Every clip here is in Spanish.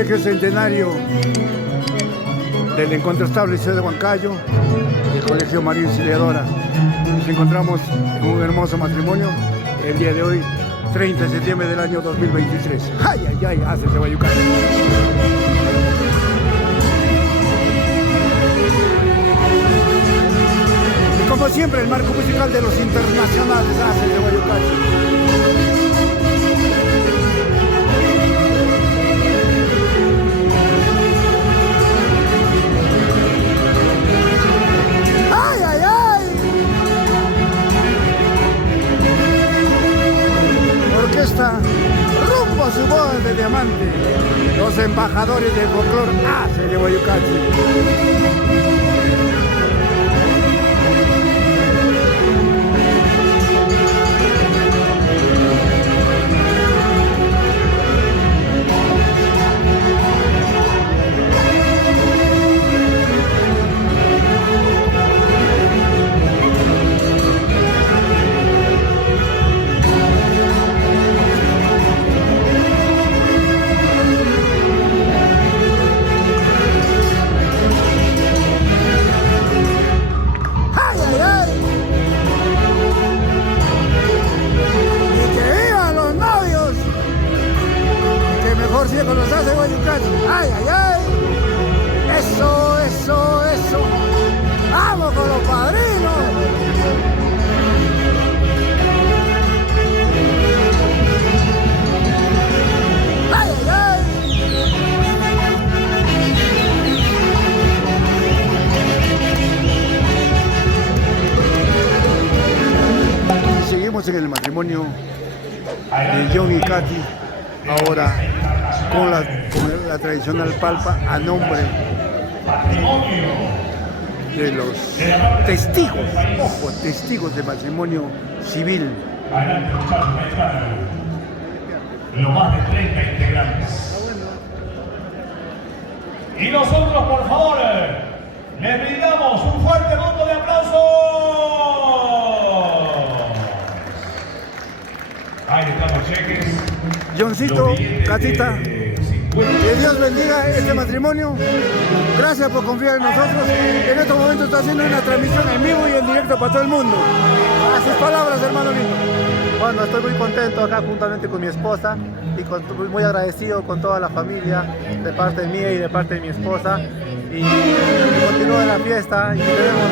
Colegio Centenario del Incontrastable Ciudad de Huancayo, el Colegio María Auxiliadora. Nos encontramos en un hermoso matrimonio el día de hoy, 30 de septiembre del año 2023. ¡Ay, ay, ay! Hace de Guayucán. Y como siempre, el marco musical de los internacionales hace de Guayucán. Orquesta rumbo a su boda de diamante, los embajadores del folclore hace de Guayucachi. Con los hace Guayucán. ¡Ay, ay, ay! ¡Eso, eso, eso! ¡Vamos con los padrinos! ¡Ay, ay, ay! Y seguimos en el matrimonio de John y Katy. Ahora con la tradicional palpa a nombre de los testigos, ojo, testigos de matrimonio civil. Lo más de 30 integrantes. Y nosotros, por favor, les brindamos un fuerte voto de aplauso. Ahí estamos, cheques. Johncito, Catita, que Dios bendiga este matrimonio. Gracias por confiar en nosotros. En estos momentos está haciendo una transmisión en vivo y en directo para todo el mundo. A sus palabras, hermano lindo. Bueno, estoy muy contento acá juntamente con mi esposa y muy agradecido con toda la familia, de parte mía y de parte de mi esposa. Y continúa la fiesta y queremos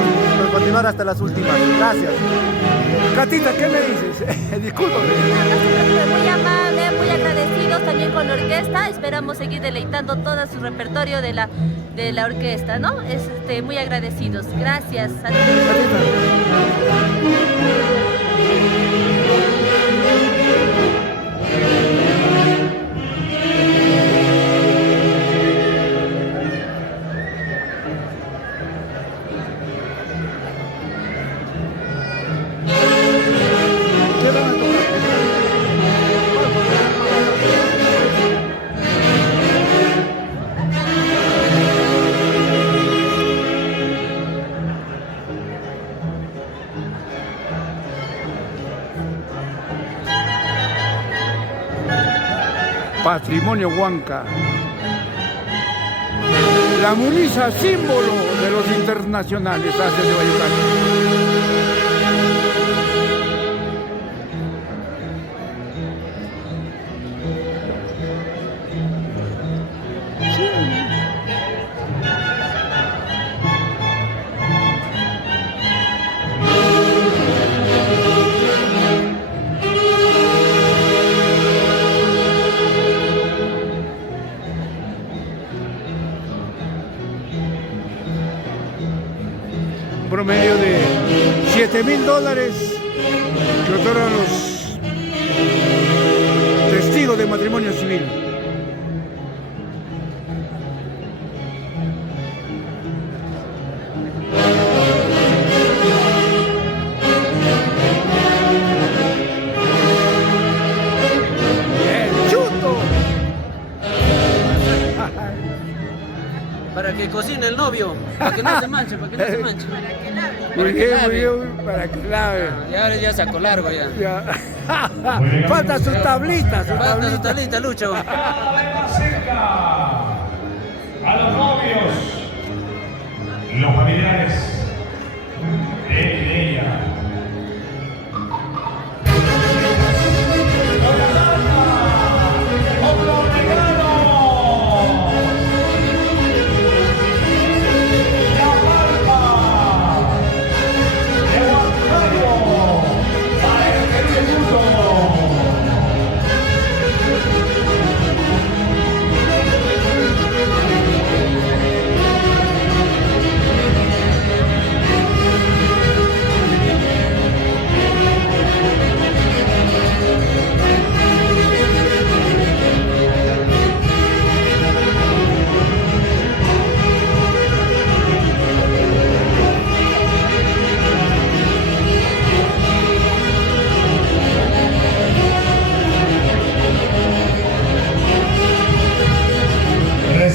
continuar hasta las últimas. Gracias. Catita, ¿qué me dices? Discúlpame. Muy amable, muy agradecidos también con la orquesta. Esperamos seguir deleitando todo su repertorio de la orquesta, ¿no? Muy agradecidos. Gracias. Patrimonio Huanca. La mulisa, símbolo de los internacionales, hace de Guayucán. Promedio de $7,000 que otorgan los testigos de matrimonio civil. ¡El chuto! Para que cocine el novio, para que no se manche, para que no se manche. Muy bien, para que lave. Y ahora ya sacó largo ya. Falta su tablita, Falta su tablita, Lucho. Cerca.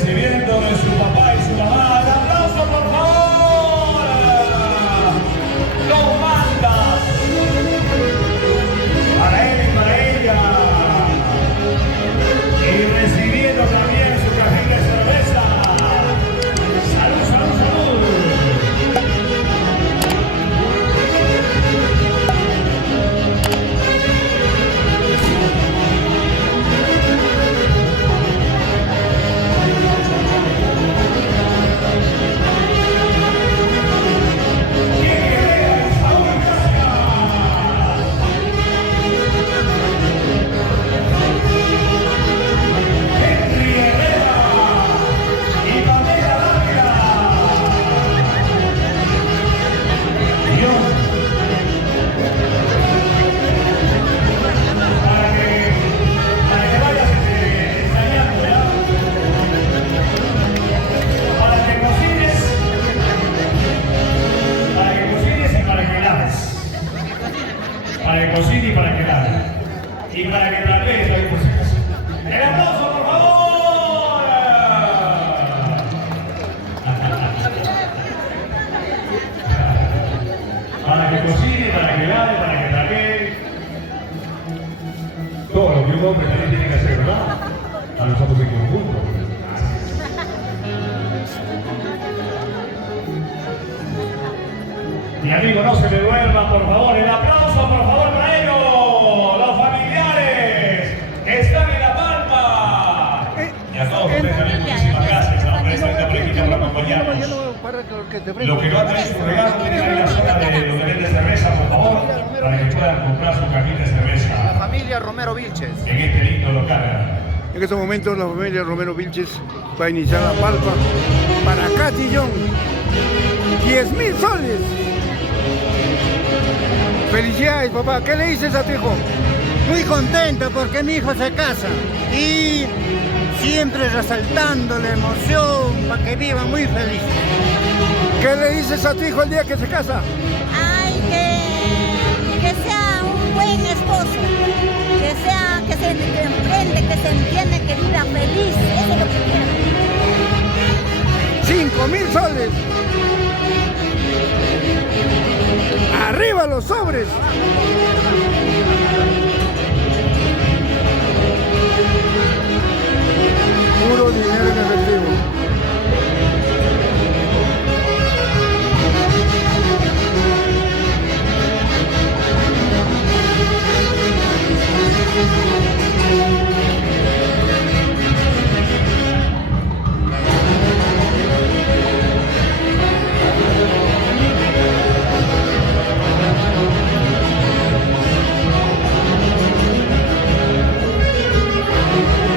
recibiendo de su papá y su mamá. ¡Un aplauso, por favor! ¡Los mandas! Para él y para ella. Y recibiendo también su cajín de cerveza. ¡Salud, salud, salud! Para que cocine y para que lave. Y para que trapee las cositas. ¡El aplauso, por favor! Para que cocine, para que lave, para que trapee. Todo lo que un hombre también tiene que hacer, ¿verdad? A nosotros en conjunto. Mi amigo, no se me duerma, por favor. El aplauso, por favor, para ellos. Los familiares que están en La Palma. Y a todos ustedes también, muchísimas gracias. ¿No? Presidente Política por acompañarnos. Lo que no ha traído su regalo, tiene que ir a la zona de los que venden cerveza, por favor, para que puedan comprar su cajita de cerveza. La familia Romero Vilches. En este lindo local. En estos momentos la familia Romero Vilches va a iniciar La Palma para Catillón. 10.000 soles. Felicidades, papá. ¿Qué le dices a tu hijo? Muy contento porque mi hijo se casa y siempre resaltando la emoción para que viva muy feliz. ¿Qué le dices a tu hijo el día que se casa? Ay, que sea un buen esposo, que se emprende, que se entiende, que viva feliz. Eso es lo que quiero. 5.000 soles. ¡Arriba los sobres! Puro dinero en efectivo.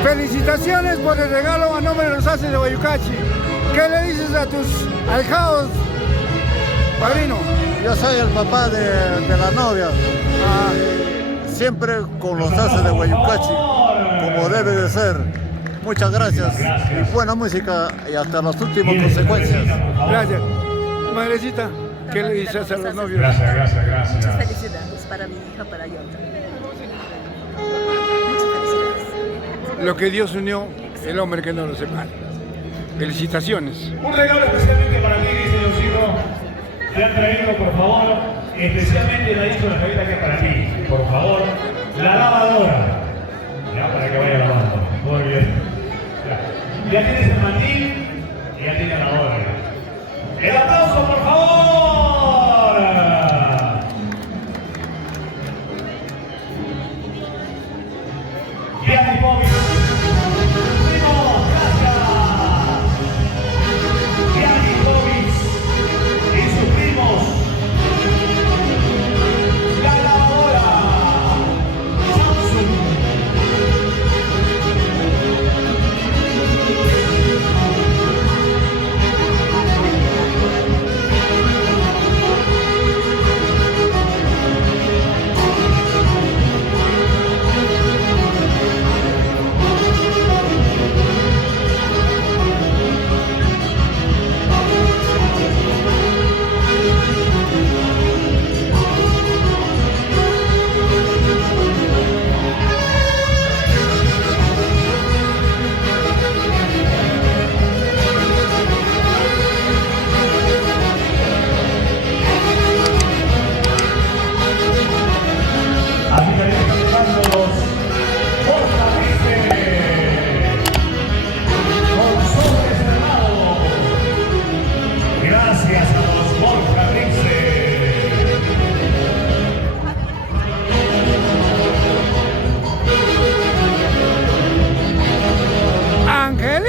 Felicitaciones por el regalo a nombre de los Haces de Guayucachi. ¿Qué le dices a tus ahijados, padrino? Yo soy el papá de la novia. Siempre con los Haces de Guayucachi, como debe de ser. Muchas gracias y buena música y hasta las últimas consecuencias. Gracias. Madrecita, ¿qué le dices a los novios? Gracias, gracias, gracias. Muchas felicidades para mi hija, para Yota. Lo que Dios unió, el hombre que no lo separa. Felicitaciones. Un regalo especialmente para ti, dice Lucino. Te han traído, por favor, especialmente le ha dicho la cajita que es para ti. Por favor, la lavadora. Ya, para que vaya lavando. Muy bien. Ya tienes el mandil y ya tienes la lavadora. ¡El aplauso, por favor! Bien, Bobby.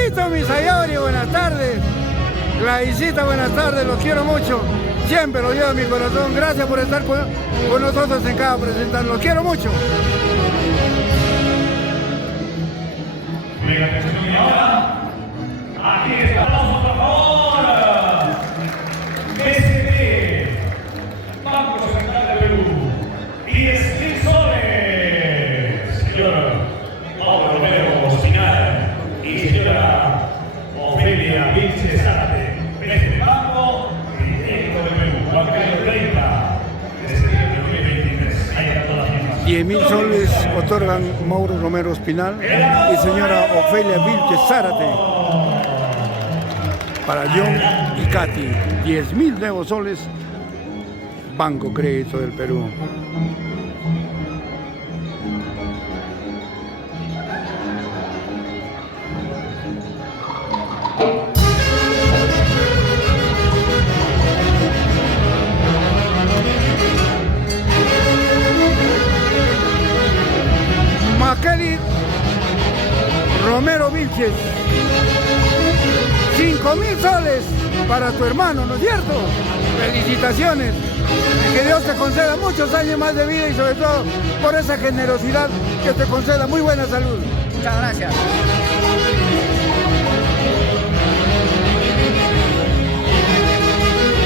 Lito Misayori, buenas tardes. Gladysita, buenas tardes, los quiero mucho. Siempre lo llevo en mi corazón. Gracias por estar con nosotros en cada presentación. Los quiero mucho. Venga, atención, y ahora, aquí está, aplausos por favor. BCP, Banco Central de Perú, 10.000 soles. Señor Mauro Romero Espinal y señora Ofelia Vilches Zárate, BCP Banco y Directo de Perú, bancario 30, de septiembre de 2023. Ahí están todas las mismas. 10.000 soles otorgan Mauro Romero Espinal y señora Ofelia Vilches Zárate. Para John y Katy, 10.000 nuevos soles, Banco Crédito del Perú. Maqueli Romero Vilches, 5.000 soles para tu hermano, ¿no es cierto? Felicitaciones. Que Dios te conceda muchos años más de vida y sobre todo por esa generosidad que te conceda muy buena salud. Muchas gracias.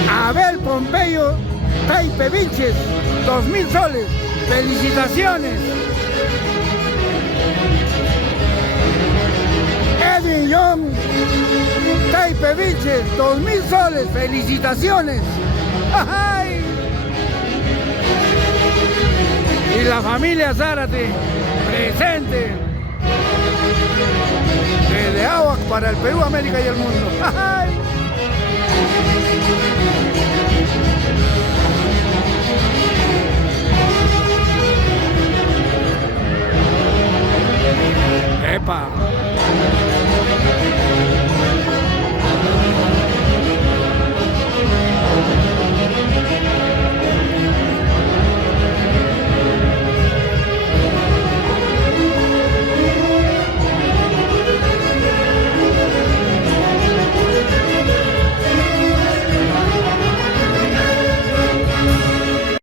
Abel Pompeyo Taipe Vilches, 2.000 soles. Felicitaciones. Edwin John Taipe Vilches, 2.000 soles. Felicitaciones. ¡Ay! Y la familia Zárate, presente. Desde Aguac para el Perú, América y el mundo. ¡Ay! ¡Epa!